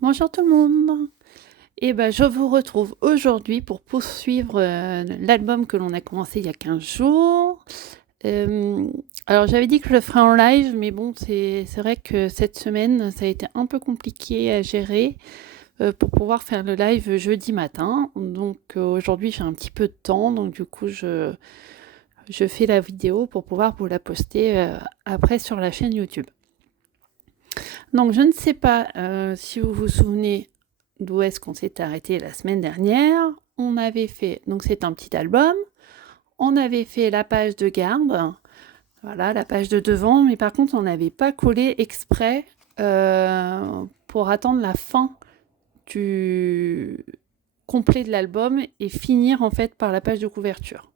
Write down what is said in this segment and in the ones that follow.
Bonjour tout le monde. Et ben, je vous retrouve aujourd'hui pour poursuivre l'album que l'on a commencé il y a 15 jours. Euh, alors j'avais dit que je le ferais en live, mais bon, c'est vrai que cette semaine, ça a été un peu compliqué à gérer pour pouvoir faire le live jeudi matin. Donc aujourd'hui, j'ai un petit peu de temps, donc du coup, je fais la vidéo pour pouvoir vous la poster après sur la chaîne YouTube. Donc je ne sais pas si vous vous souvenez d'où est-ce qu'on s'était arrêté la semaine dernière. On avait fait, donc c'est un petit album, on avait fait la page de garde, voilà, la page de devant, mais par contre on n'avait pas collé exprès pour attendre la fin du complet de l'album et finir en fait par la page de couverture.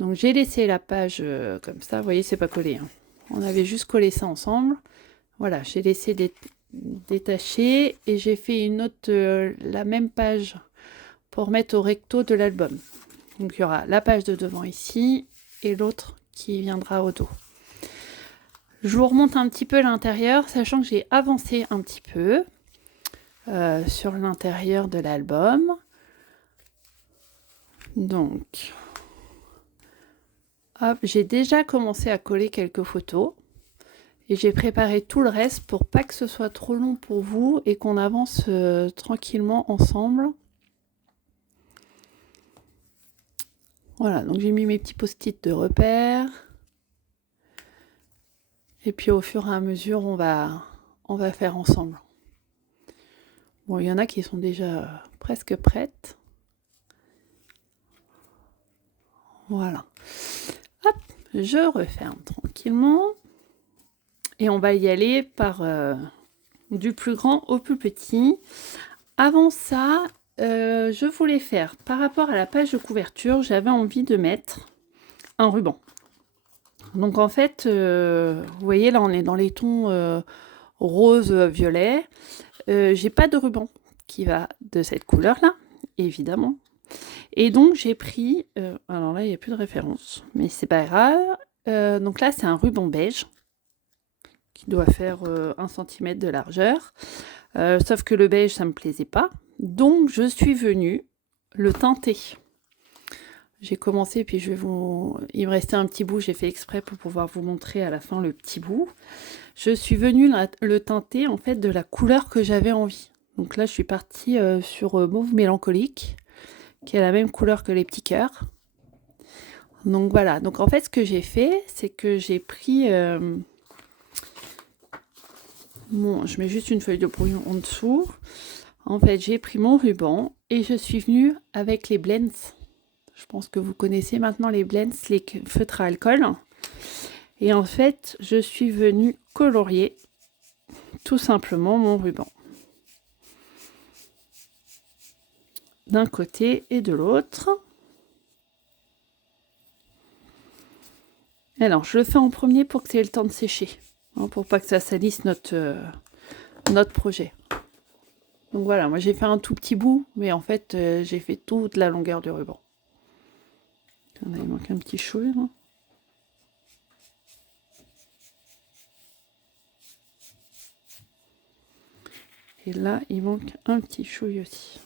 Donc j'ai laissé la page comme ça, vous voyez c'est pas collé, hein. On avait juste collé ça ensemble. Voilà, j'ai laissé détacher et j'ai fait une autre, la même page pour mettre au recto de l'album. Donc il y aura la page de devant ici et l'autre qui viendra au dos. Je vous remonte un petit peu l'intérieur, sachant que j'ai avancé un petit peu sur l'intérieur de l'album. Donc, hop, j'ai déjà commencé à coller quelques photos. Et j'ai préparé tout le reste pour pas que ce soit trop long pour vous et qu'on avance tranquillement ensemble. Voilà, donc j'ai mis mes petits post-it de repère. Et puis au fur et à mesure, on va faire ensemble. Bon, il y en a qui sont déjà presque prêtes. Voilà. Hop, je referme tranquillement. Et on va y aller par du plus grand au plus petit. Avant ça, je voulais faire, par rapport à la page de couverture, j'avais envie de mettre un ruban. Donc en fait, vous voyez là, on est dans les tons rose, violet. J'ai pas de ruban qui va de cette couleur-là, évidemment. Et donc j'ai pris, alors là il n'y a plus de référence, mais c'est pas grave. Donc là c'est un ruban beige qui doit faire 1 cm de largeur. Sauf que le beige ça me plaisait pas. Donc je suis venue le teinter. J'ai commencé, puis je vais vous... Il me restait un petit bout, j'ai fait exprès pour pouvoir vous montrer à la fin le petit bout. Je suis venue le teinter en fait de la couleur que j'avais envie. Donc là je suis partie sur mauve mélancolique, qui est la même couleur que les petits cœurs. Donc voilà, donc en fait ce que j'ai fait, c'est que j'ai pris... je mets juste une feuille de brouillon en dessous. En fait j'ai pris mon ruban et je suis venue avec les blends. Je pense que vous connaissez maintenant les blends, les feutres à alcool. Et en fait, je suis venue colorier tout simplement mon ruban. D'un côté et de l'autre. Alors, je le fais en premier pour que ça ait le temps de sécher. Hein, pour pas que ça salisse notre projet. Donc voilà, moi j'ai fait un tout petit bout, mais en fait, j'ai fait toute la longueur du ruban. Il manque un petit chouille, là. Et là, il manque un petit chouille aussi.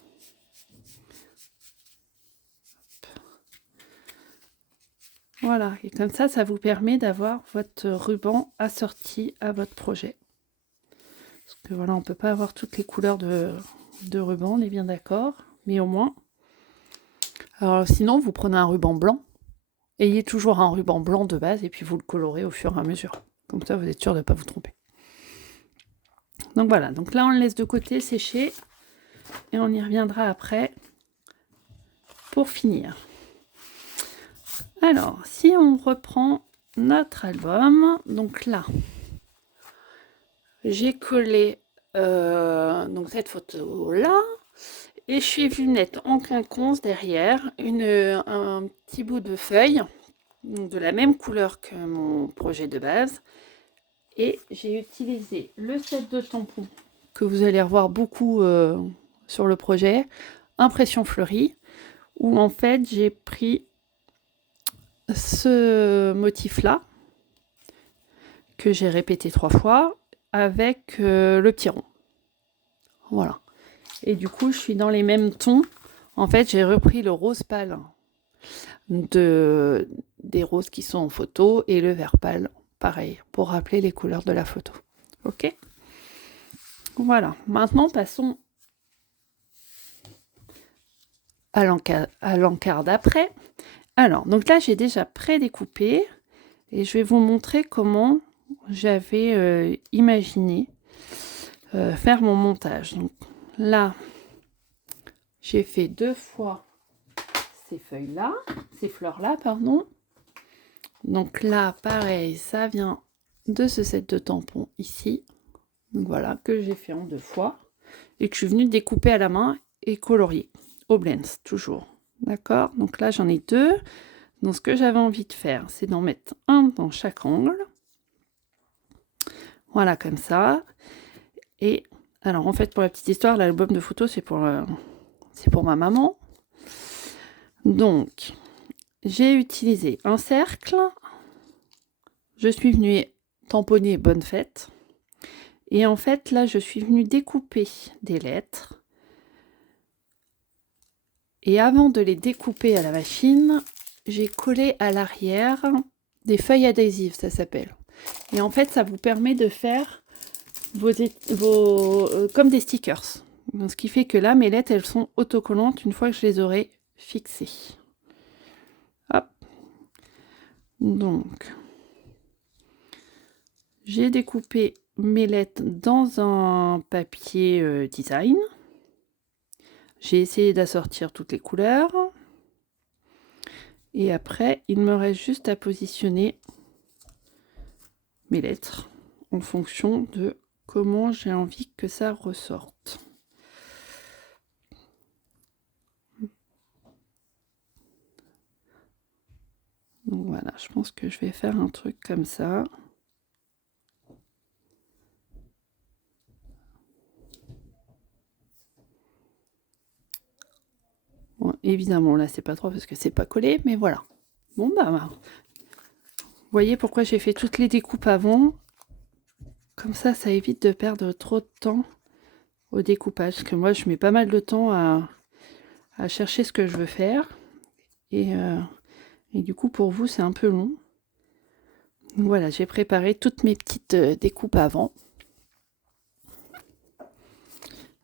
Voilà, et comme ça vous permet d'avoir votre ruban assorti à votre projet. Parce que voilà, on peut pas avoir toutes les couleurs de ruban, on est bien d'accord. Mais au moins... Alors sinon, vous prenez un ruban blanc. Ayez toujours un ruban blanc de base et puis vous le colorez au fur et à mesure. Comme ça, vous êtes sûr de ne pas vous tromper. Donc voilà, donc là on le laisse de côté sécher et on y reviendra après pour finir. Alors, si on reprend notre album, donc là, j'ai collé donc cette photo-là et je suis venue mettre en quinconce derrière un petit bout de feuille de la même couleur que mon projet de base. Et j'ai utilisé le set de tampons que vous allez revoir beaucoup sur le projet, Impression fleurie, où en fait j'ai pris ce motif-là, que j'ai répété 3 fois, avec le petit rond. Voilà. Et du coup, je suis dans les mêmes tons. En fait, j'ai repris le rose pâle des roses qui sont en photo et le vert pâle, pareil, pour rappeler les couleurs de la photo. Ok? Voilà. Maintenant, passons à l'encart d'après. Alors, donc là, j'ai déjà pré-découpé et je vais vous montrer comment j'avais imaginé faire mon montage. Donc là, j'ai fait 2 fois ces feuilles-là, ces fleurs-là, pardon. Donc là, pareil, ça vient de ce set de tampons ici. Donc voilà, que j'ai fait en 2 fois et que je suis venue découper à la main et colorier au blends, toujours. D'accord? Donc là, j'en ai 2. Donc ce que j'avais envie de faire, c'est d'en mettre un dans chaque angle. Voilà, comme ça. Et alors, en fait, pour la petite histoire, l'album de photos, c'est pour ma maman. Donc, j'ai utilisé un cercle. Je suis venue tamponner bonne fête. Et en fait, là, je suis venue découper des lettres. Et avant de les découper à la machine, j'ai collé à l'arrière des feuilles adhésives, ça s'appelle. Et en fait, ça vous permet de faire comme des stickers. Donc, ce qui fait que là, mes lettres, elles sont autocollantes une fois que je les aurai fixées. Hop. Donc, j'ai découpé mes lettres dans un papier design. J'ai essayé d'assortir toutes les couleurs. Et après, il me reste juste à positionner mes lettres en fonction de comment j'ai envie que ça ressorte. Donc voilà, je pense que je vais faire un truc comme ça. Bon, évidemment, là, c'est pas trop parce que c'est pas collé, mais voilà. Bon, bah, vous voyez pourquoi j'ai fait toutes les découpes avant. Comme ça évite de perdre trop de temps au découpage. Parce que moi, je mets pas mal de temps à chercher ce que je veux faire. Et du coup, pour vous, c'est un peu long. Donc voilà, j'ai préparé toutes mes petites découpes avant.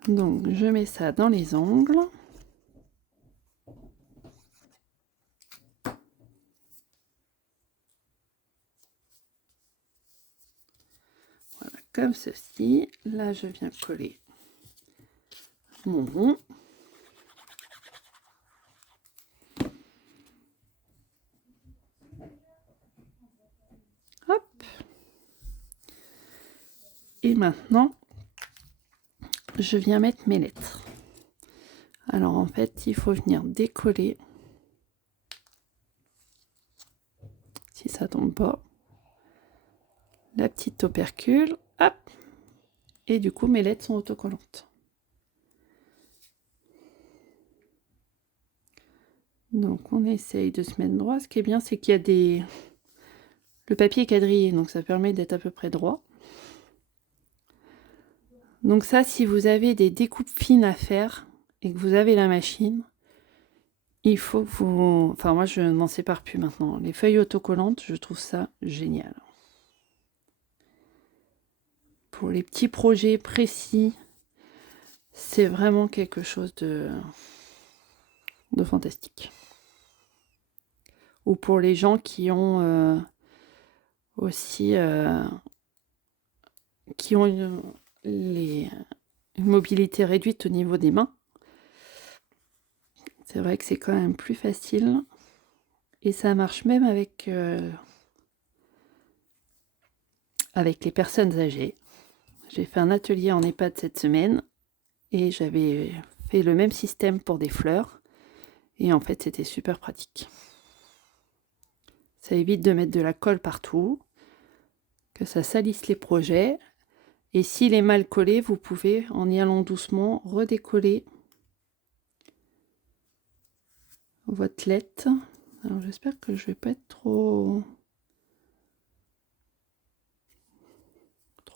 Donc, je mets ça dans les angles. Voilà, comme ceci. Là, je viens coller mon rond. Hop. Et maintenant, je viens mettre mes lettres. Alors, en fait, il faut venir décoller. Si ça tombe pas. La petite opercule. Hop. Et du coup, mes lettres sont autocollantes. Donc, on essaye de se mettre droit. Ce qui est bien, c'est qu'il y a le papier est quadrillé, donc ça permet d'être à peu près droit. Donc ça, si vous avez des découpes fines à faire et que vous avez la machine, il faut que vous... Enfin, moi, je n'en sépare plus maintenant. Les feuilles autocollantes, je trouve ça génial. Pour les petits projets précis, c'est vraiment quelque chose de fantastique. Ou pour les gens qui ont aussi... qui ont une mobilité réduite au niveau des mains. C'est vrai que c'est quand même plus facile. Et ça marche même avec les personnes âgées. J'ai fait un atelier en EHPAD cette semaine et j'avais fait le même système pour des fleurs. Et en fait, c'était super pratique. Ça évite de mettre de la colle partout, que ça salisse les projets. Et s'il est mal collé, vous pouvez, en y allant doucement, redécoller votre lettre. Alors j'espère que je vais pas être trop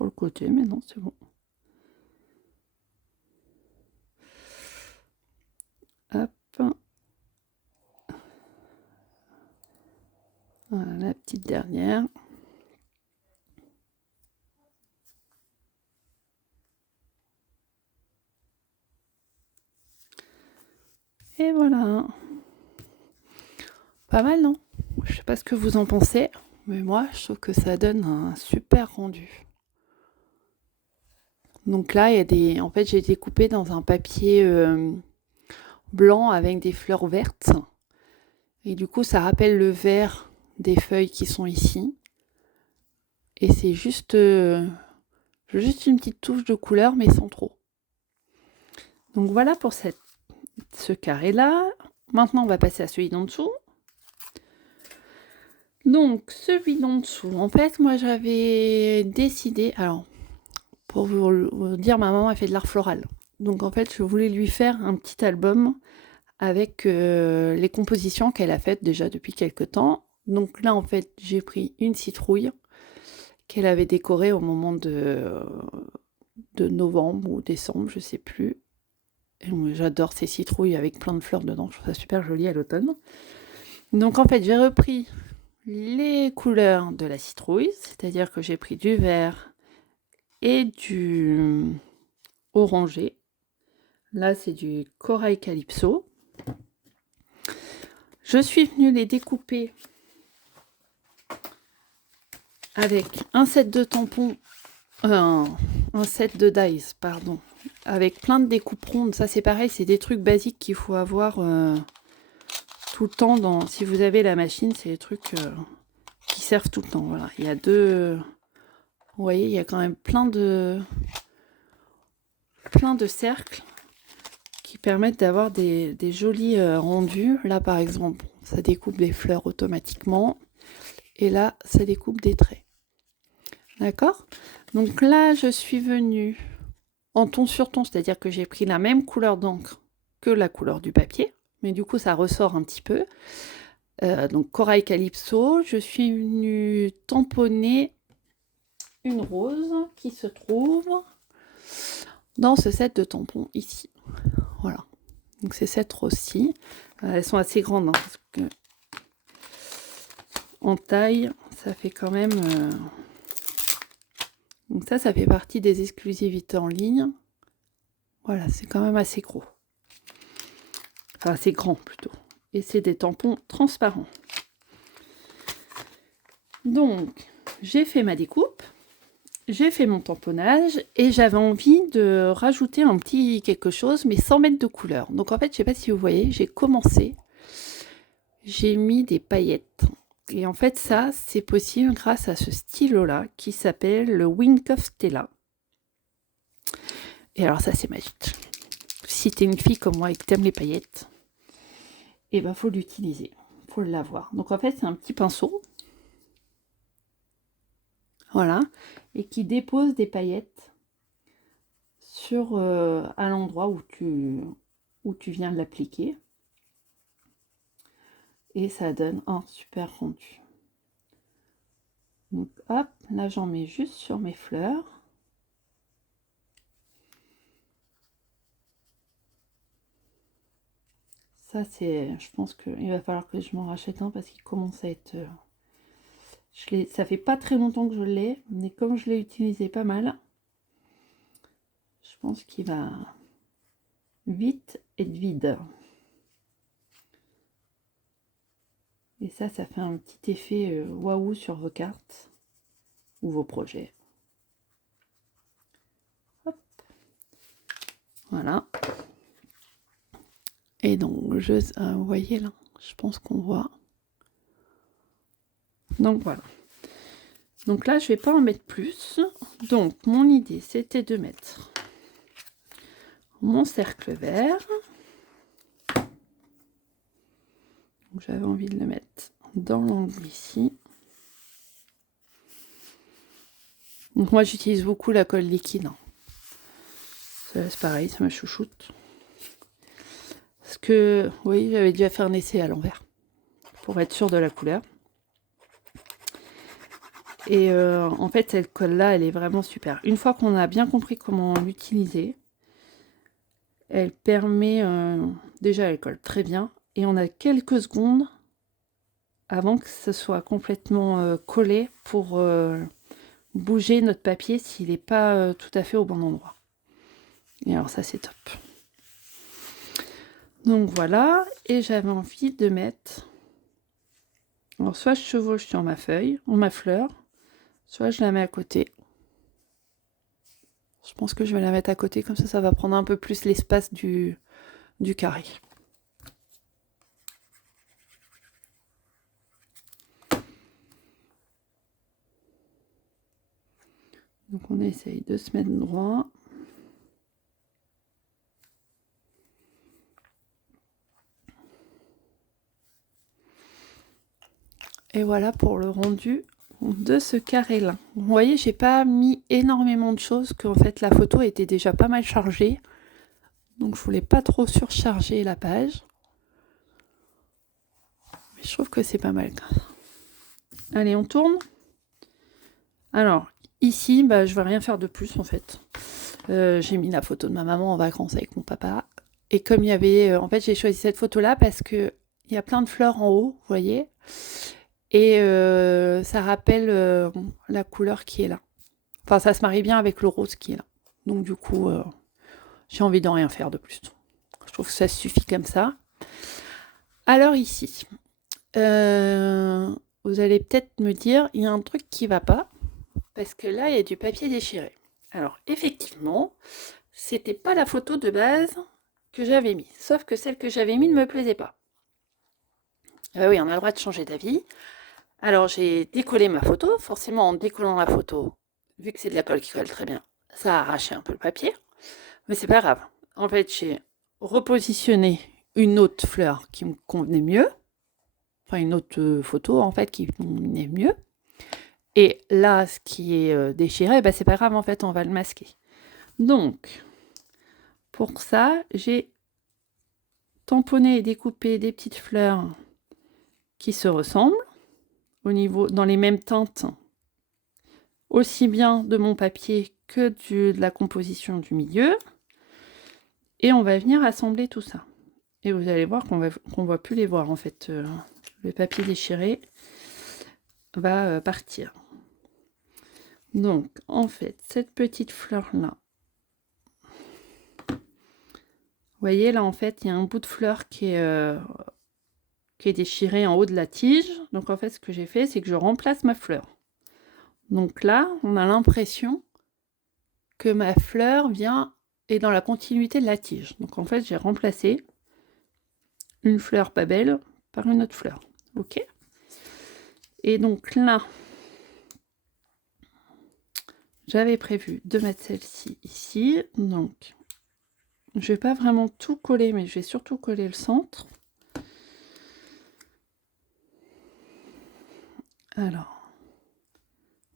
le côté, mais non, c'est bon. petite dernière. Et voilà. Pas mal, non? Je sais pas ce que vous en pensez, mais moi, je trouve que ça donne un super rendu. Donc là, il y a des... En fait, j'ai découpé dans un papier blanc avec des fleurs vertes. Et du coup, ça rappelle le vert des feuilles qui sont ici. Et c'est juste une petite touche de couleur, mais sans trop. Donc voilà pour ce carré-là. Maintenant, on va passer à celui d'en dessous. Donc, celui d'en dessous, en fait, moi, j'avais décidé... Alors, pour vous dire, ma maman a fait de l'art floral. Donc, en fait, je voulais lui faire un petit album avec les compositions qu'elle a faites déjà depuis quelques temps. Donc là, en fait, j'ai pris une citrouille qu'elle avait décorée au moment de novembre ou décembre, je sais plus. Et moi, j'adore ces citrouilles avec plein de fleurs dedans, je trouve ça super joli à l'automne. Donc en fait, j'ai repris les couleurs de la citrouille, c'est-à-dire que j'ai pris du vert et du orangé. Là, c'est du corail calypso. Je suis venue les découper avec un set de tampons, un set de dies, pardon, avec plein de découpes rondes. Ça, c'est pareil, c'est des trucs basiques qu'il faut avoir tout le temps. Si vous avez la machine, c'est des trucs qui servent tout le temps. Voilà, il y a deux... Vous voyez, il y a quand même plein de cercles qui permettent d'avoir des jolis rendus. Là, par exemple, ça découpe des fleurs automatiquement. Et là, ça découpe des traits. D'accord? Donc là, je suis venue en ton sur ton, c'est-à-dire que j'ai pris la même couleur d'encre que la couleur du papier. Mais du coup, ça ressort un petit peu. Donc, corail calypso. Je suis venue tamponner une rose qui se trouve dans ce set de tampons ici. Voilà. Donc, c'est cette rose-ci. Elles sont assez grandes, hein, parce que en taille, ça fait quand même... Donc ça fait partie des exclusivités en ligne. Voilà, c'est quand même assez gros. Enfin, assez grand plutôt. Et c'est des tampons transparents. Donc, j'ai fait ma découpe. J'ai fait mon tamponnage. Et j'avais envie de rajouter un petit quelque chose, mais sans mettre de couleur. Donc en fait, je ne sais pas si vous voyez, j'ai commencé. J'ai mis des paillettes. Et en fait, ça, c'est possible grâce à ce stylo-là qui s'appelle le Wink of Stella. Et alors ça, c'est magique. Si t'es une fille comme moi et que t'aimes les paillettes, et ben faut l'utiliser, faut l'avoir. Donc en fait, c'est un petit pinceau, voilà, et qui dépose des paillettes sur à l'endroit où tu viens de l'appliquer. Et ça donne un super rendu. Donc hop, là j'en mets juste sur mes fleurs. Ça c'est, je pense qu'il va falloir que je m'en rachète un parce qu'il commence à être... ça fait pas très longtemps que je l'ai, mais comme je l'ai utilisé pas mal, je pense qu'il va vite être vide. Et ça fait un petit effet waouh sur vos cartes ou vos projets. Hop. Voilà. Et donc, vous voyez là, je pense qu'on voit. Donc voilà. Donc là, je vais pas en mettre plus. Donc, mon idée, c'était de mettre mon cercle vert. J'avais envie de le mettre dans l'angle ici. Donc moi, j'utilise beaucoup la colle liquide. C'est pareil, ça me chouchoute. Parce que, oui, j'avais déjà fait un essai à l'envers pour être sûre de la couleur. Et en fait, cette colle-là, elle est vraiment super. Une fois qu'on a bien compris comment l'utiliser, elle permet... déjà, elle colle très bien. Et on a quelques secondes avant que ce soit complètement collé pour bouger notre papier s'il n'est pas tout à fait au bon endroit. Et alors ça c'est top. Donc voilà, et j'avais envie de mettre... Alors soit je chevauche sur ma feuille, ou ma fleur, soit je la mets à côté. Je pense que je vais la mettre à côté, comme ça va prendre un peu plus l'espace du carré. Donc on essaye de se mettre droit. Et voilà pour le rendu de ce carré-là. Vous voyez, j'ai pas mis énormément de choses, qu'en fait la photo était déjà pas mal chargée. Donc je voulais pas trop surcharger la page. Mais je trouve que c'est pas mal. Allez, on tourne. Alors, ici, je vais rien faire de plus en fait. J'ai mis la photo de ma maman en vacances avec mon papa. Et comme il y avait... en fait, j'ai choisi cette photo-là parce que il y a plein de fleurs en haut, vous voyez. Et ça rappelle la couleur qui est là. Enfin, ça se marie bien avec le rose qui est là. Donc du coup, j'ai envie d'en rien faire de plus. Je trouve que ça suffit comme ça. Alors ici, vous allez peut-être me dire, il y a un truc qui va pas. Parce que là, il y a du papier déchiré. Alors effectivement, c'était pas la photo de base que j'avais mis. Sauf que celle que j'avais mis ne me plaisait pas. Oui, on a le droit de changer d'avis. Alors j'ai décollé ma photo. Forcément, en décollant la photo, vu que c'est de la colle qui colle très bien, ça a arraché un peu le papier. Mais c'est pas grave. En fait, j'ai repositionné une autre fleur qui me convenait mieux. Enfin, une autre photo, en fait, qui me convenait mieux. Et là, ce qui est déchiré, c'est pas grave, en fait, on va le masquer. Donc, pour ça, j'ai tamponné et découpé des petites fleurs qui se ressemblent, dans les mêmes teintes, aussi bien de mon papier que de la composition du milieu. Et on va venir assembler tout ça. Et vous allez voir qu'on ne va plus les voir, en fait. Le papier déchiré va partir. Donc, en fait, cette petite fleur-là, vous voyez, là, en fait, il y a un bout de fleur qui est déchiré en haut de la tige. Donc, en fait, ce que j'ai fait, c'est que je remplace ma fleur. Donc là, on a l'impression que ma fleur est dans la continuité de la tige. Donc, en fait, j'ai remplacé une fleur pas belle par une autre fleur. Ok ? Et donc là, j'avais prévu de mettre celle-ci ici. Donc, je vais pas vraiment tout coller, mais je vais surtout coller le centre. Alors,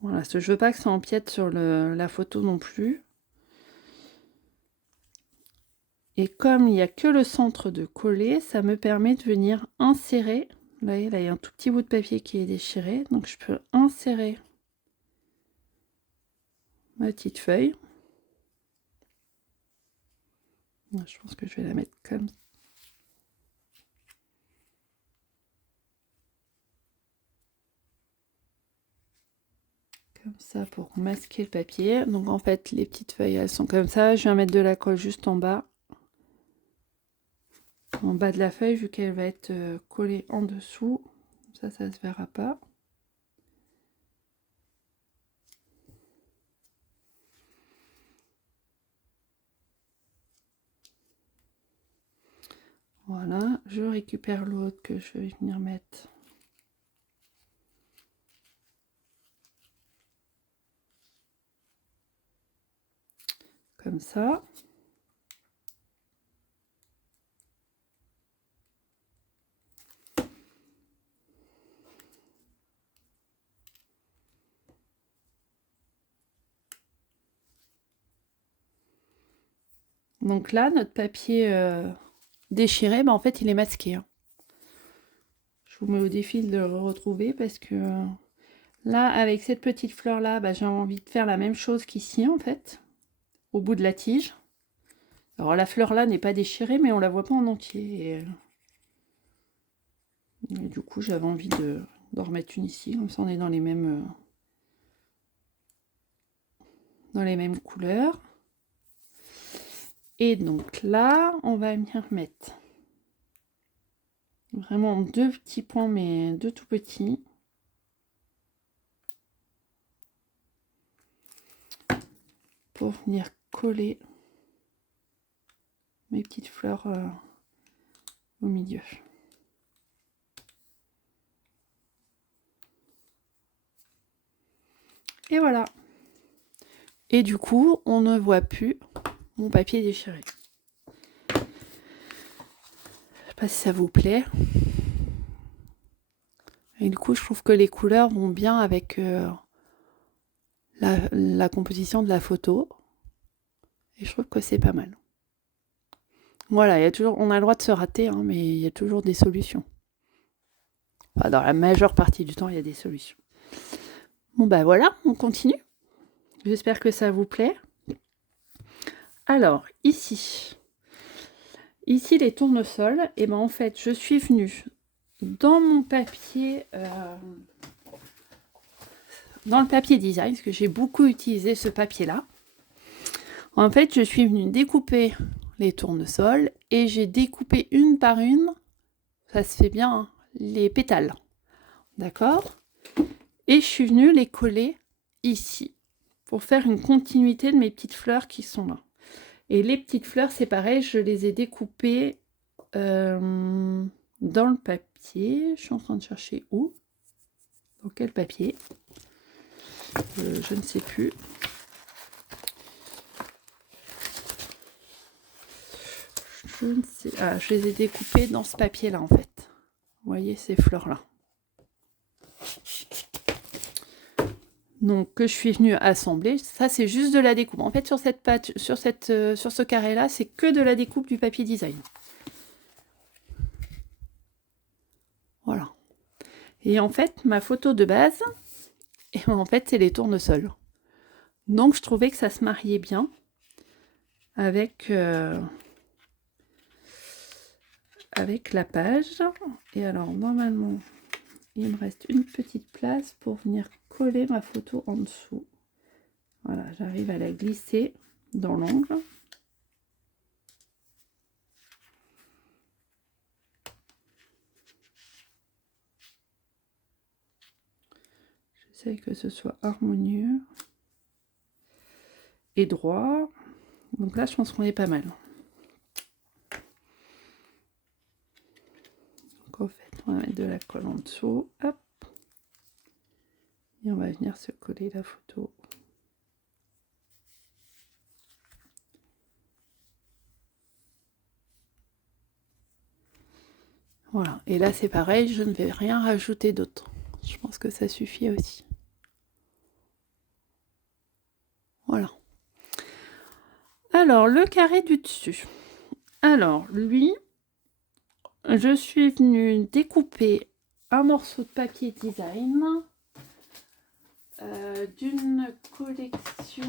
voilà, parce que je veux pas que ça empiète sur la photo non plus. Et comme il n'y a que le centre de coller, ça me permet de venir insérer. Vous voyez, là, il y a un tout petit bout de papier qui est déchiré. Donc, je peux insérer ma petite feuille. Je pense que je vais la mettre comme ça. Comme ça pour masquer le papier. Donc en fait les petites feuilles elles sont comme ça. Je viens mettre de la colle juste en bas de la feuille vu qu'elle va être collée en dessous. Ça se verra pas. Voilà, je récupère l'autre que je vais venir mettre comme ça. Donc là, notre papier déchiré, en fait, il est masqué. Hein. Je vous mets au défi de le retrouver parce que là, avec cette petite fleur-là, j'ai envie de faire la même chose qu'ici, en fait, au bout de la tige. Alors la fleur là n'est pas déchirée, mais on la voit pas en entier. Et du coup, j'avais envie d'en remettre une ici, comme ça on est dans les mêmes couleurs. Et donc là, on va venir mettre vraiment 2 petits points, mais 2 tout petits. Pour venir coller mes petites fleurs au milieu. Et voilà. Et du coup, on ne voit plus mon papier déchiré. Je sais pas si ça vous plaît. Et du coup, je trouve que les couleurs vont bien avec la composition de la photo. Et je trouve que c'est pas mal. Voilà, on a le droit de se rater, hein, mais il y a toujours des solutions. Enfin, dans la majeure partie du temps, il y a des solutions. Bon bah voilà, on continue. J'espère que ça vous plaît. Alors, ici les tournesols, et ben en fait, je suis venue dans mon papier, dans le papier design, parce que j'ai beaucoup utilisé ce papier-là. En fait, je suis venue découper les tournesols et j'ai découpé une par une, ça se fait bien, hein, les pétales. D'accord? Et je suis venue les coller ici pour faire une continuité de mes petites fleurs qui sont là. Et les petites fleurs, c'est pareil, je les ai découpées dans le papier. Je suis en train de chercher où? Dans quel papier? Je ne sais plus. Ah, je les ai découpées dans ce papier-là, en fait. Vous voyez ces fleurs-là. Donc, que je suis venue assembler. Ça, c'est juste de la découpe. En fait, sur ce carré-là, c'est que de la découpe du papier design. Voilà. Et en fait, ma photo de base, et en fait, c'est les tournesols. Donc, je trouvais que ça se mariait bien avec la page. Et alors, normalement, il me reste une petite place pour venir coller ma photo en dessous. Voilà, j'arrive à la glisser dans l'angle. J'essaie que ce soit harmonieux et droit. Donc là, je pense qu'on est pas mal. Donc en fait, on va mettre de la colle en dessous. Hop. Et on va venir se coller la photo. Voilà. Et là, c'est pareil, je ne vais rien rajouter d'autre. Je pense que ça suffit aussi. Voilà. Alors, le carré du dessus. Alors, lui, je suis venue découper un morceau de papier design d'une collection.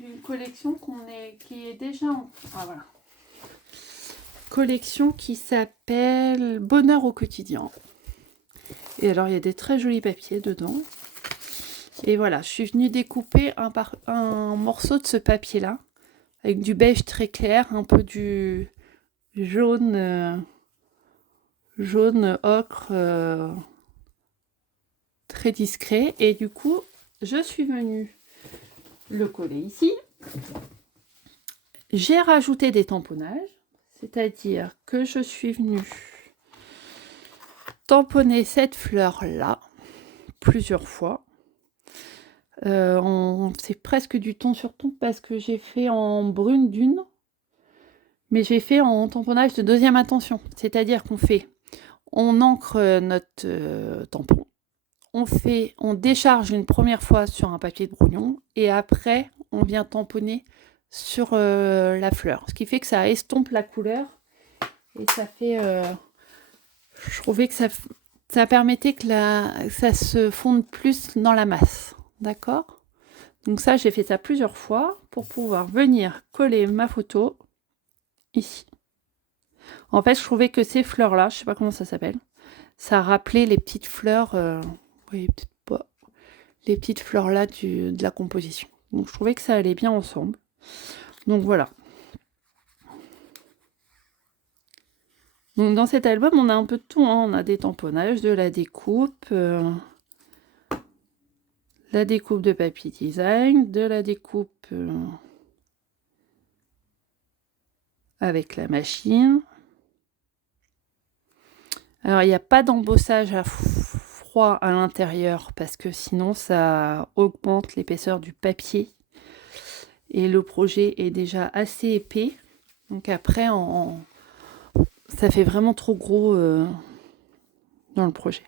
Une collection qui est déjà en... Ah voilà. Collection qui s'appelle Bonheur au quotidien. Et alors, il y a des très jolis papiers dedans. Et voilà, je suis venue découper un morceau de ce papier-là, avec du beige très clair, un peu du jaune, jaune ocre, très discret. Et du coup, je suis venue le coller ici. J'ai rajouté des tamponnages, c'est-à-dire que je suis venue tamponner cette fleur-là plusieurs fois. C'est presque du ton sur ton parce que j'ai fait en brune d'une, mais j'ai fait en tamponnage de deuxième intention. C'est-à-dire on ancre notre tampon, on décharge une première fois sur un papier de brouillon et après on vient tamponner sur la fleur. Ce qui fait que ça estompe la couleur et ça fait... je trouvais que ça permettait que ça se fonde plus dans la masse. d'accord? Donc ça, j'ai fait ça plusieurs fois pour pouvoir venir coller ma photo ici. En fait, je trouvais que ces fleurs-là, je sais pas comment ça s'appelle, ça rappelait les petites fleurs, vous voyez peut-être pas, les petites fleurs là de la composition. Donc je trouvais que ça allait bien ensemble. Donc voilà. Donc dans cet album, on a un peu de tout, hein. On a des tamponnages, de la découpe de papier design, de la découpe avec la machine. Alors il n'y a pas d'embossage à froid à l'intérieur parce que sinon ça augmente l'épaisseur du papier et le projet est déjà assez épais. Donc après, ça fait vraiment trop gros dans le projet.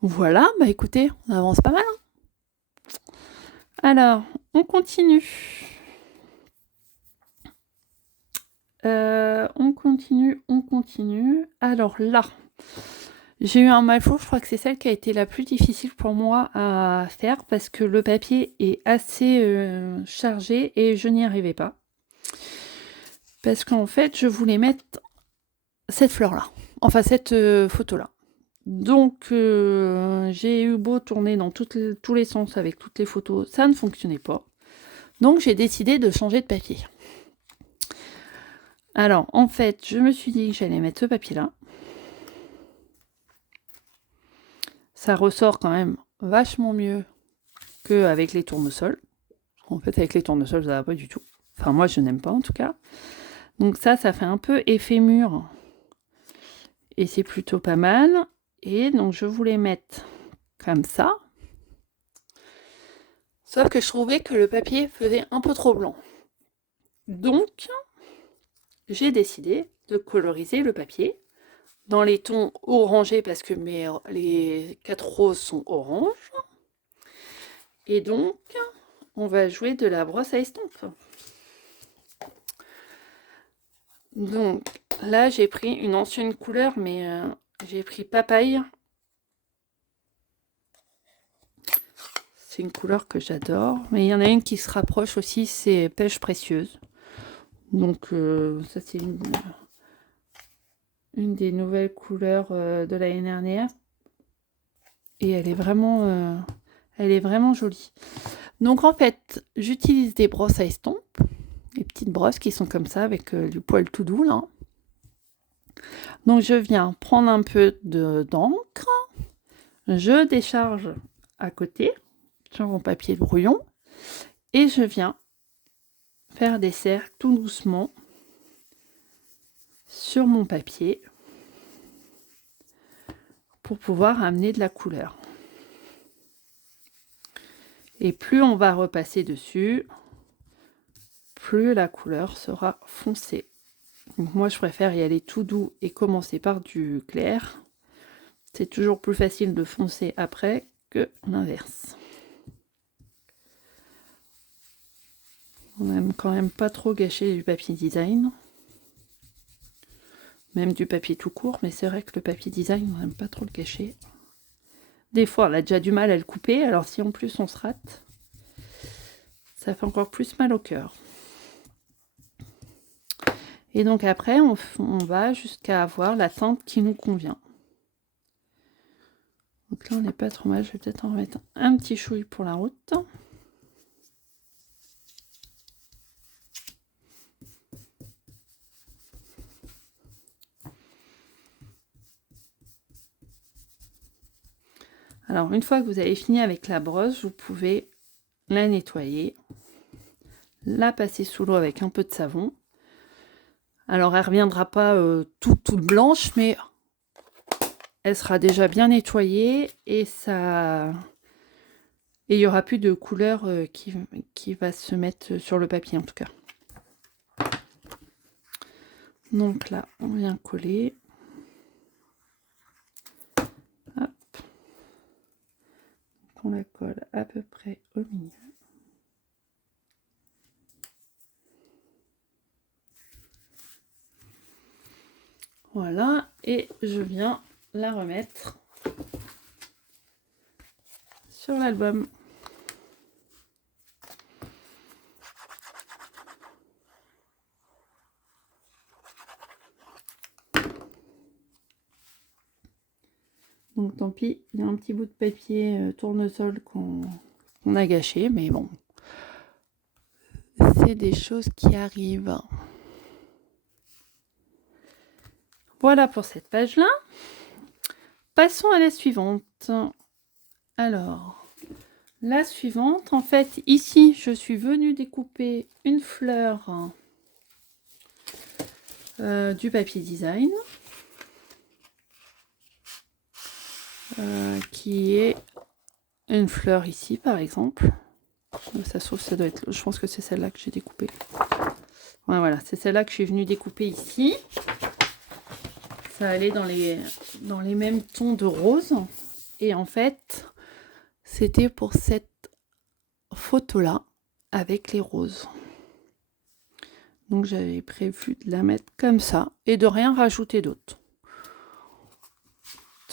Voilà, bah écoutez, on avance pas mal. Hein. Alors, on continue. On continue. Alors là, j'ai eu un malfaux, je crois que c'est celle qui a été la plus difficile pour moi à faire parce que le papier est assez chargé et je n'y arrivais pas. Parce qu'en fait, je voulais mettre cette fleur-là, enfin cette photo-là. Donc, j'ai eu beau tourner dans tous les sens avec toutes les photos, ça ne fonctionnait pas. Donc, j'ai décidé de changer de papier. Alors, en fait, je me suis dit que j'allais mettre ce papier-là. Ça ressort quand même vachement mieux qu'avec les tournesols. En fait, avec les tournesols, ça va pas du tout. Enfin, moi, je n'aime pas en tout cas. Donc ça fait un peu effet mûr. Et c'est plutôt pas mal. Et donc, je voulais mettre comme ça. Sauf que je trouvais que le papier faisait un peu trop blanc. Donc, j'ai décidé de coloriser le papier dans les tons orangés parce que les 4 roses sont oranges. Et donc, on va jouer de la brosse à estompe. Donc, là, j'ai pris une ancienne couleur, mais j'ai pris papaye. C'est une couleur que j'adore. Mais il y en a une qui se rapproche aussi, c'est pêche précieuse. Donc, ça, c'est une des nouvelles couleurs de l'année dernière. Et elle est vraiment jolie. Donc, en fait, j'utilise des brosses à estompe. Des petites brosses qui sont comme ça, avec du poil tout doux, là. Donc, je viens prendre un peu d'encre. Je décharge à côté sur mon papier de brouillon et je viens faire des cercles tout doucement sur mon papier pour pouvoir amener de la couleur. Et plus on va repasser dessus, plus la couleur sera foncée. Donc moi, je préfère y aller tout doux et commencer par du clair. C'est toujours plus facile de foncer après que l'inverse. On n'aime quand même pas trop gâcher du papier design. Même du papier tout court, mais c'est vrai que le papier design, on n'aime pas trop le gâcher. Des fois, on a déjà du mal à le couper, alors si en plus on se rate, ça fait encore plus mal au cœur. Et donc après, on va jusqu'à avoir la teinte qui nous convient. Donc là, on n'est pas trop mal. Je vais peut-être en remettre un petit chouille pour la route. Alors, une fois que vous avez fini avec la brosse, vous pouvez la nettoyer, la passer sous l'eau avec un peu de savon. Alors, elle ne reviendra pas toute blanche, mais elle sera déjà bien nettoyée et ça... Et il n'y aura plus de couleur qui va se mettre sur le papier en tout cas. Donc là, on vient coller. Hop. On la colle à peu près au milieu. Voilà, et je viens la remettre sur l'album. Donc tant pis, il y a un petit bout de papier tournesol qu'on a gâché, mais bon, c'est des choses qui arrivent. Voilà pour cette page-là. Passons à la suivante. Alors, la suivante, en fait, ici, je suis venue découper une fleur du papier design. Qui est une fleur ici, par exemple. Ça se trouve, ça doit être... Je pense que c'est celle-là que j'ai découpée. Ouais, voilà, c'est celle-là que je suis venue découper ici. Ça allait dans les mêmes tons de rose. Et en fait, c'était pour cette photo-là, avec les roses. Donc, j'avais prévu de la mettre comme ça et de rien rajouter d'autre.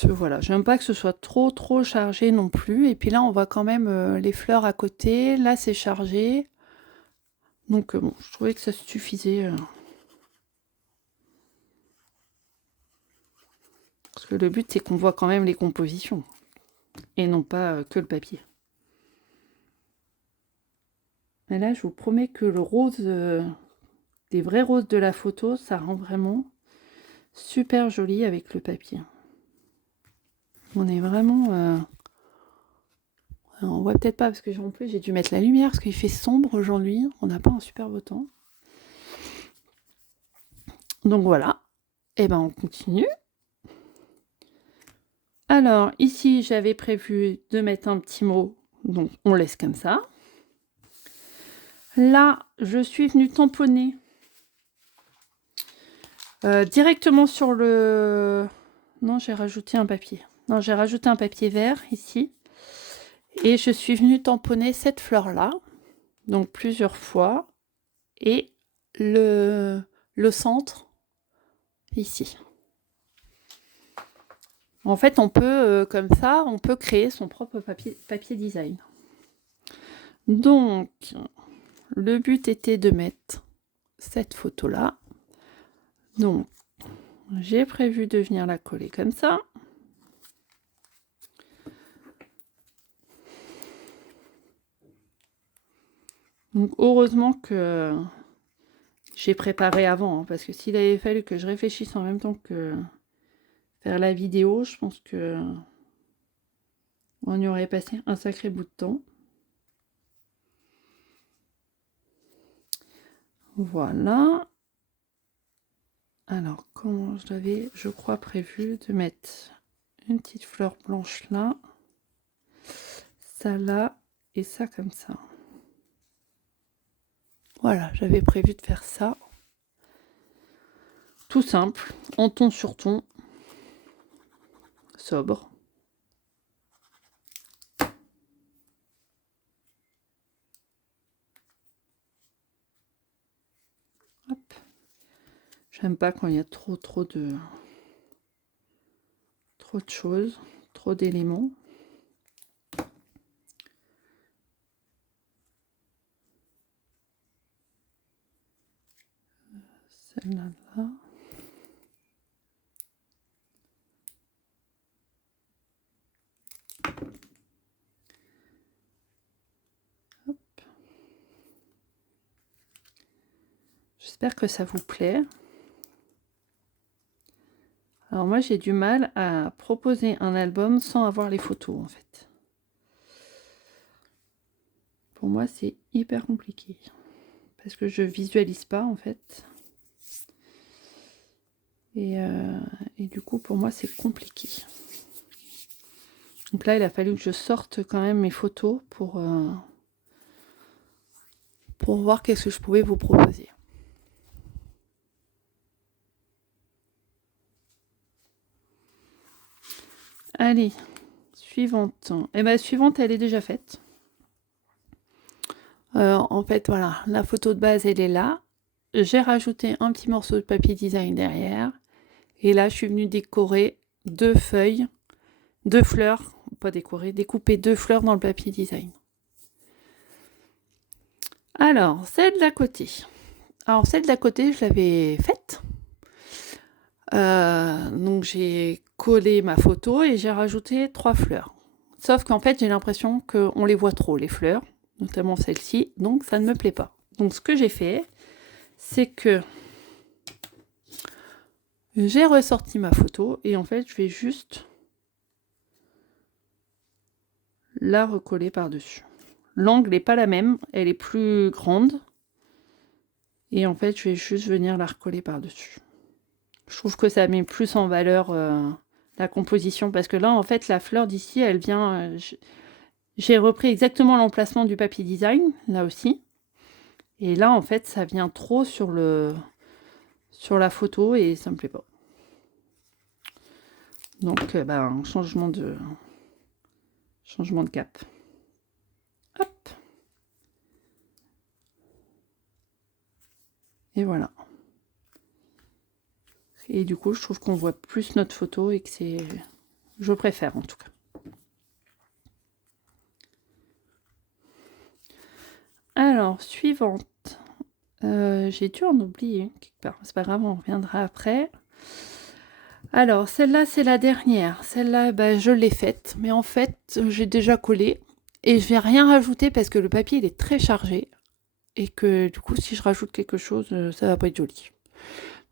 Voilà, j'aime pas que ce soit trop chargé non plus. Et puis là, on voit quand même les fleurs à côté. Là, c'est chargé. Donc, bon, je trouvais que ça suffisait. Parce que le but, c'est qu'on voit quand même les compositions. Et non pas que le papier. Mais là, je vous promets que le rose, des vrais roses de la photo, ça rend vraiment super joli avec le papier. On est vraiment... on voit peut-être pas parce que en plus j'ai dû mettre la lumière parce qu'il fait sombre aujourd'hui. On n'a pas un super beau temps. Donc voilà. Et ben on continue. Alors ici j'avais prévu de mettre un petit mot. Donc on laisse comme ça. Là je suis venue tamponner directement sur le... Non, j'ai rajouté un papier. Non, j'ai rajouté un papier vert ici. Et je suis venue tamponner cette fleur-là. Donc plusieurs fois. Et le centre ici. En fait, on peut, comme ça, on peut créer son propre papier design. Donc, le but était de mettre cette photo-là. Donc, j'ai prévu de venir la coller comme ça. Donc, heureusement que j'ai préparé avant, hein, parce que s'il avait fallu que je réfléchisse en même temps que faire la vidéo, je pense que on y aurait passé un sacré bout de temps. Voilà. Alors, comment je l'avais, je crois, prévu de mettre une petite fleur blanche là, ça là, et ça comme ça. Voilà, j'avais prévu de faire ça. Tout simple, en ton sur ton, sobre. Hop. J'aime pas quand il y a trop de choses, trop d'éléments. Celle-là, là. Hop. J'espère que ça vous plaît. Alors moi, j'ai du mal à proposer un album sans avoir les photos, en fait. Pour moi, c'est hyper compliqué. Parce que je visualise pas, en fait. Et du coup, pour moi, c'est compliqué. Donc là, il a fallu que je sorte quand même mes photos pour voir qu'est-ce que je pouvais vous proposer. Allez, suivante. Et bien, suivante, elle est déjà faite. En fait, voilà, la photo de base, elle est là. J'ai rajouté un petit morceau de papier design derrière. Et là, je suis venue décorer deux fleurs pas décorer, découper 2 fleurs dans le papier design. Alors, celle d'à côté. Alors, celle d'à côté, je l'avais faite. Donc, j'ai collé ma photo et j'ai rajouté 3 fleurs. Sauf qu'en fait, j'ai l'impression qu'on les voit trop, les fleurs, notamment celle-ci, donc ça ne me plaît pas. Donc, ce que j'ai fait, c'est que j'ai ressorti ma photo et en fait, je vais juste la recoller par-dessus. L'angle n'est pas la même, elle est plus grande. Et en fait, je vais juste venir la recoller par-dessus. Je trouve que ça met plus en valeur la composition. Parce que là, en fait, la fleur d'ici, elle vient... j'ai repris exactement l'emplacement du papier design, là aussi. Et là, en fait, ça vient trop sur la photo et ça me plaît pas. Donc, changement de cap. Hop. Et voilà. Et du coup, je trouve qu'on voit plus notre photo et que c'est... Je préfère, en tout cas. Alors, suivante. J'ai dû en oublier une quelque part. C'est pas grave, on reviendra après. Alors, celle-là, c'est la dernière. Celle-là, je l'ai faite. Mais en fait, j'ai déjà collé. Et je vais rien rajouter parce que le papier, il est très chargé. Et que du coup, si je rajoute quelque chose, ça va pas être joli.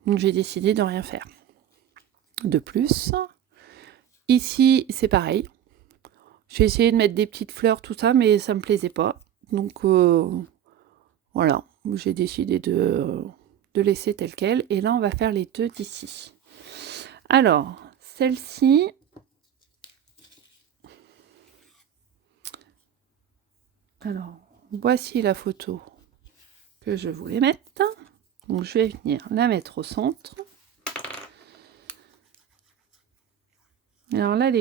Donc, j'ai décidé de rien faire. De plus, ici, c'est pareil. J'ai essayé de mettre des petites fleurs, tout ça, mais ça me plaisait pas. Donc, voilà. J'ai décidé de laisser tel quel. Et là, on va faire les deux d'ici. Alors, celle-ci... Alors, voici la photo que je voulais mettre. Donc, je vais venir la mettre au centre. Alors là,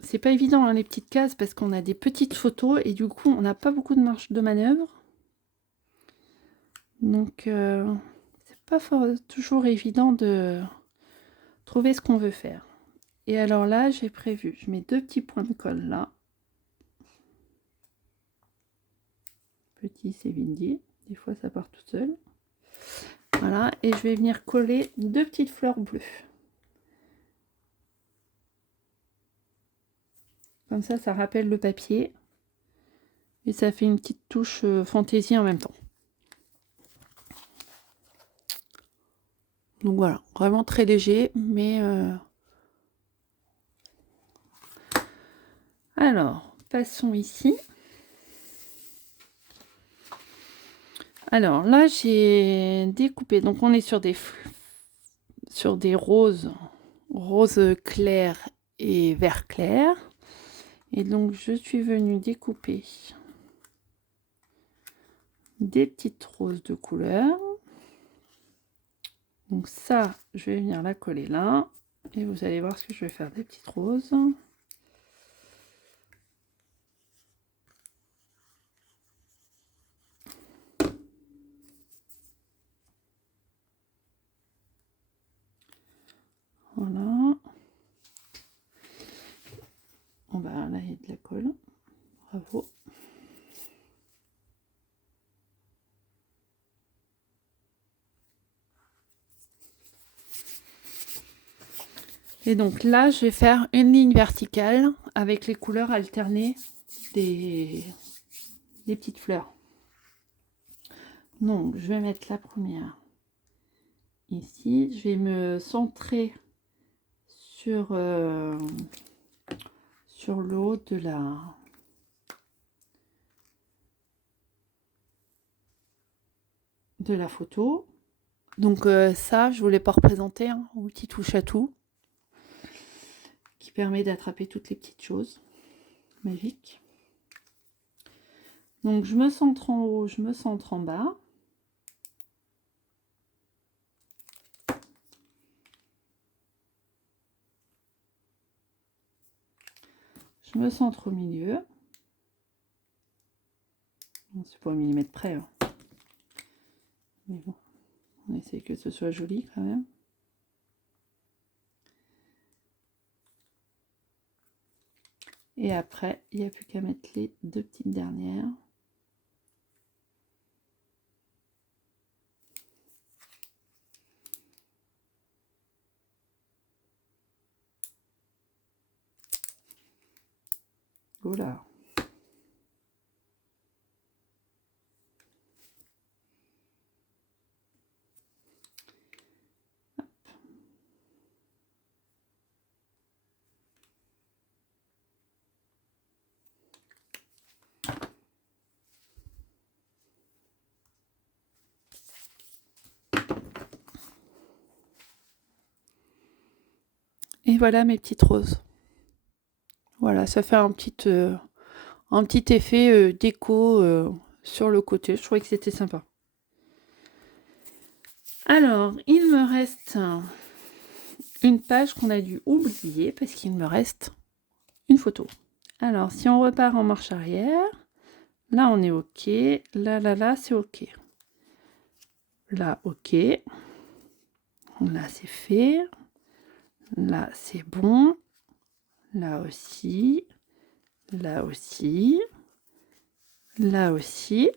c'est pas évident, hein, les petites cases, parce qu'on a des petites photos et du coup, on n'a pas beaucoup de marge de manœuvre. Donc, c'est pas toujours évident de trouver ce qu'on veut faire. Et alors là, j'ai prévu, je mets 2 petits points de colle là. Petit, c'est Vindy. Des fois, ça part tout seul. Voilà, et je vais venir coller 2 petites fleurs bleues. Comme ça rappelle le papier. Et ça fait une petite touche fantaisie en même temps. Donc voilà, vraiment très léger, mais... Alors, passons ici. Alors là, j'ai découpé. Donc on est sur des roses clairs et vert clair. Et donc je suis venue découper des petites roses de couleur. Donc ça, je vais venir la coller là. Et vous allez voir ce que je vais faire des petites roses. Voilà. Bon bah là, il y a de la colle. Bravo. Et donc là, je vais faire une ligne verticale avec les couleurs alternées des petites fleurs. Donc, je vais mettre la première ici. Je vais me centrer sur le haut de la photo. Donc ça, je voulais pas représenter, hein, outil touche à tout, qui permet d'attraper toutes les petites choses magiques. Donc je me centre en haut, je me centre en bas. Je me centre au milieu. C'est pas un millimètre près, hein. Mais bon, on essaie que ce soit joli quand même. Et après, il n'y a plus qu'à mettre les 2 petites dernières. Oula. Et voilà mes petites roses. Voilà, ça fait un petit effet déco sur le côté. Je trouvais que c'était sympa. Alors, il me reste une page qu'on a dû oublier parce qu'il me reste une photo. Alors, si on repart en marche arrière, là on est OK. Là, c'est OK. Là, OK. Là, c'est fait. Là, c'est bon. Là aussi. Là aussi. Là aussi.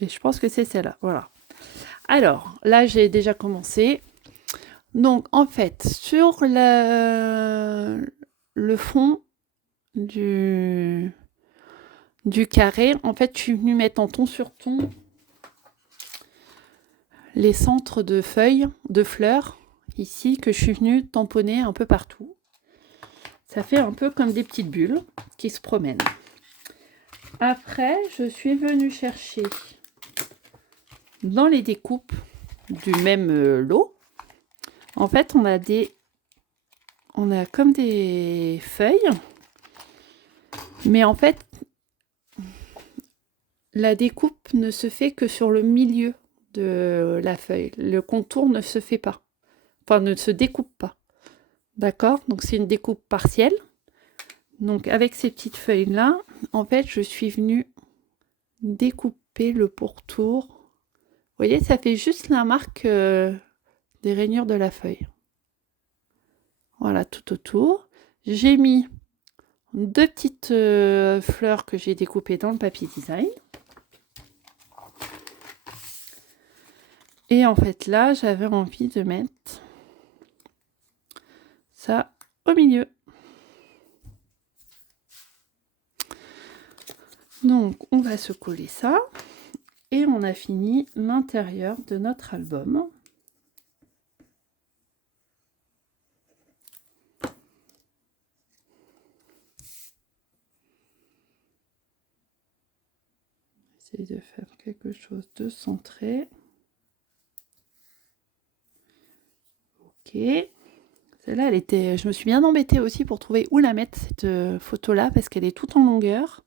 Et je pense que c'est celle-là. Voilà. Alors, là, j'ai déjà commencé. Donc, en fait, sur le fond du carré, en fait, je suis venue mettre en ton sur ton les centres de feuilles, de fleurs, ici, que je suis venue tamponner un peu partout. Ça fait un peu comme des petites bulles qui se promènent. Après, je suis venue chercher dans les découpes du même lot. En fait, on a comme des feuilles, mais en fait, la découpe ne se fait que sur le milieu de la feuille. Le contour ne se fait pas, enfin ne se découpe pas. D'accord? Donc c'est une découpe partielle. Donc avec ces petites feuilles-là, en fait, je suis venue découper le pourtour. Vous voyez, ça fait juste la marque des rainures de la feuille. Voilà, tout autour. J'ai mis 2 petites fleurs que j'ai découpées dans le papier design. Et en fait, là, j'avais envie de mettre ça au milieu. Donc, on va se coller ça. Et on a fini l'intérieur de notre album. Essayer de faire quelque chose de centré. Ok. Celle-là, je me suis bien embêtée aussi pour trouver où la mettre, cette photo-là, parce qu'elle est toute en longueur.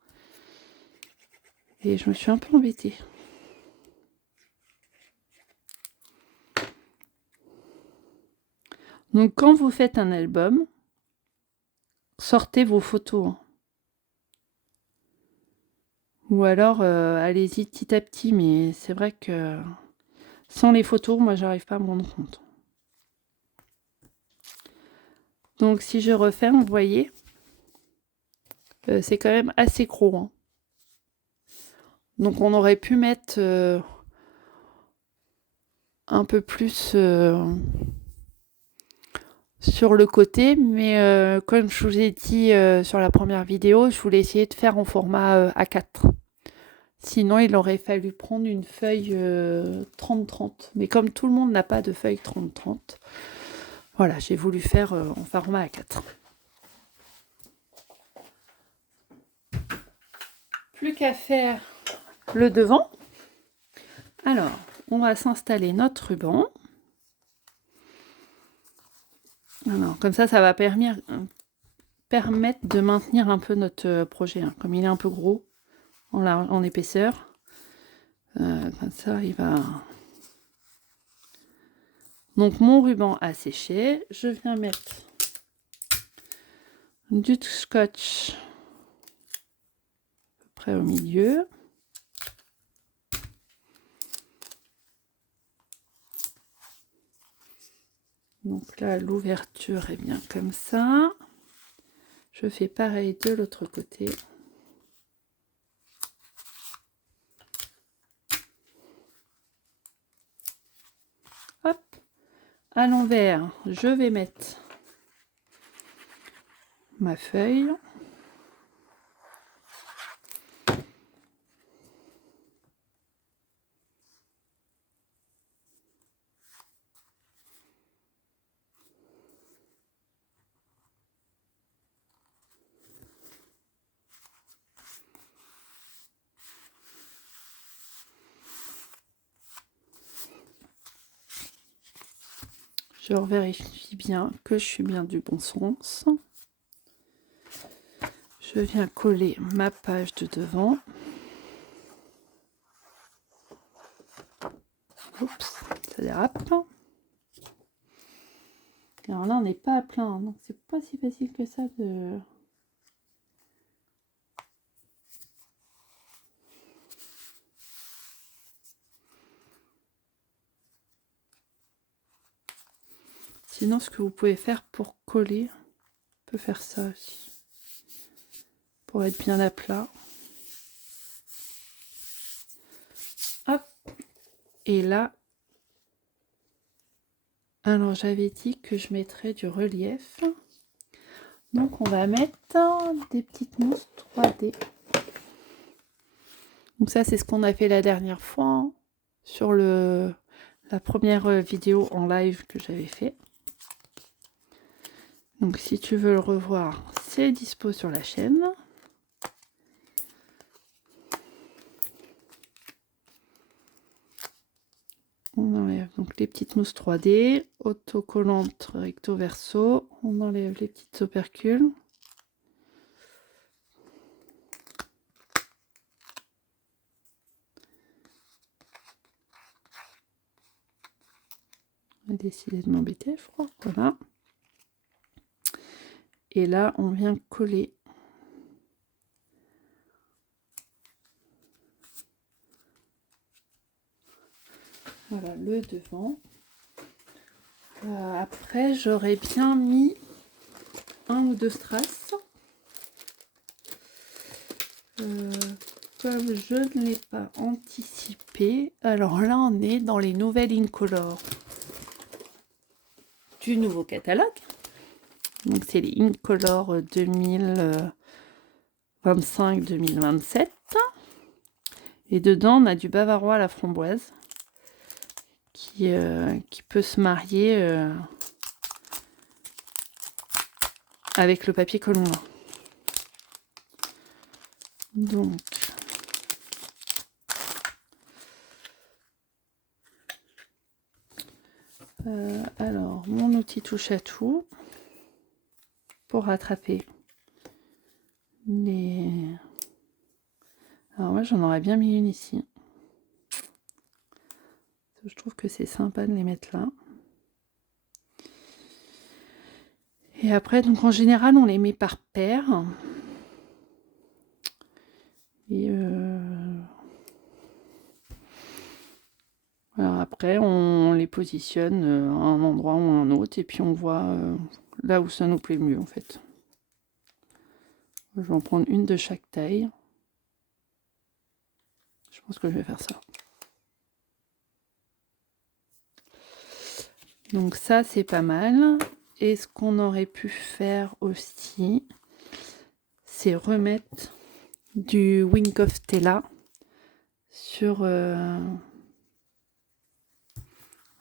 Et je me suis un peu embêtée. Donc, quand vous faites un album, sortez vos photos. Ou alors, allez-y petit à petit, mais c'est vrai que sans les photos, moi, j'arrive pas à me rendre compte. Donc, si je referme, vous voyez, c'est quand même assez gros. Hein. Donc, on aurait pu mettre un peu plus sur le côté, mais comme je vous ai dit sur la première vidéo, je voulais essayer de faire en format A4. Sinon, il aurait fallu prendre une feuille 30-30. Mais comme tout le monde n'a pas de feuille 30-30, voilà, j'ai voulu faire en format A4. Plus qu'à faire le devant. Alors, on va s'installer notre ruban. Alors, comme ça va permettre de maintenir un peu notre projet. Hein. Comme il est un peu gros en épaisseur, comme ça, il va... Donc, mon ruban a séché. Je viens mettre du scotch à peu près au milieu. Donc là, l'ouverture est bien comme ça. Je fais pareil de l'autre côté. Hop, à l'envers, je vais mettre ma feuille. Je vérifie bien que je suis bien du bon sens. Je viens coller ma page de devant. Oups, ça dérape. Alors là, on n'est pas à plein, donc c'est pas si facile que ça de... Sinon, ce que vous pouvez faire pour coller, on peut faire ça aussi. Pour être bien à plat. Hop. Et là, alors j'avais dit que je mettrais du relief. Donc on va mettre des petites mousses 3D. Donc ça, c'est ce qu'on a fait la dernière fois hein, sur la première vidéo en live que j'avais fait. Donc si tu veux le revoir, c'est dispo sur la chaîne. On enlève donc les petites mousses 3D, autocollantes recto verso. On enlève les petites opercules. On a décidé de m'embêter, je crois. Voilà. Et là, on vient coller. Voilà, le devant. Après, j'aurais bien mis un ou deux strass. Comme je ne l'ai pas anticipé, alors là, on est dans les nouvelles Incolor du nouveau catalogue. Donc, c'est les Incolor 2025-2027. Et dedans, on a du bavarois à la framboise qui peut se marier avec le papier colombo. Donc, alors, mon outil touche à tout pour rattraper les... Alors moi, j'en aurais bien mis une ici. Je trouve que c'est sympa de les mettre là. Et après, donc en général, on les met par paire. Et alors après, on les positionne à un endroit ou à un autre. Et puis on voit là où ça nous plaît le mieux en fait. Je vais en prendre une de chaque taille. Je pense que je vais faire ça. Donc ça, c'est pas mal. Et ce qu'on aurait pu faire aussi, c'est remettre du Wink of Tella sur... je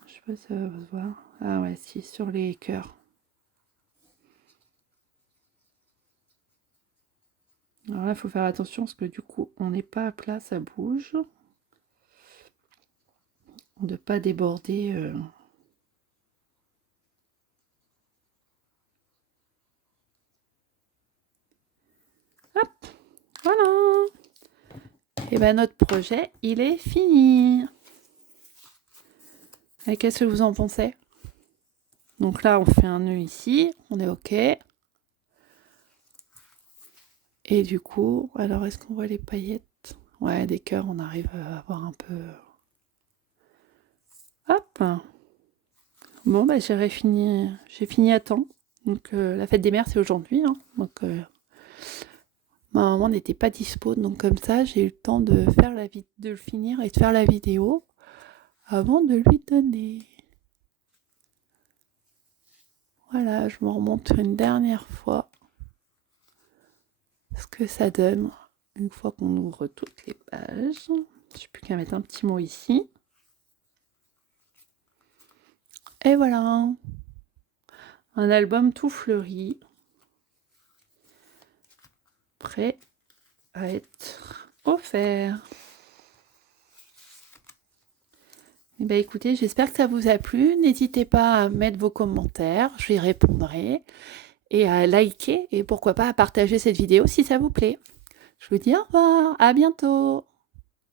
sais pas si ça va se voir. Ah ouais, si, sur les cœurs. Alors là, il faut faire attention parce que du coup, on n'est pas à plat, ça bouge. De pas déborder... Hop, voilà. Et ben notre projet, il est fini. Et qu'est-ce que vous en pensez? Donc là, on fait un nœud ici, on est OK. Et du coup, alors est-ce qu'on voit les paillettes? Ouais, des cœurs, on arrive à avoir un peu... Hop. Bon, bah j'ai fini à temps. Donc la fête des mères, c'est aujourd'hui, hein. Donc ma maman n'était pas dispo, donc comme ça, j'ai eu le temps de faire de le finir et de faire la vidéo avant de lui donner. Voilà, je me remonte une dernière fois ce que ça donne une fois qu'on ouvre toutes les pages. Je n'ai plus qu'à mettre un petit mot ici. Et voilà, un album tout fleuri, prêt à être offert. Eh bien, écoutez, j'espère que ça vous a plu. N'hésitez pas à mettre vos commentaires, je y répondrai, et à liker, et pourquoi pas à partager cette vidéo si ça vous plaît. Je vous dis au revoir, à bientôt.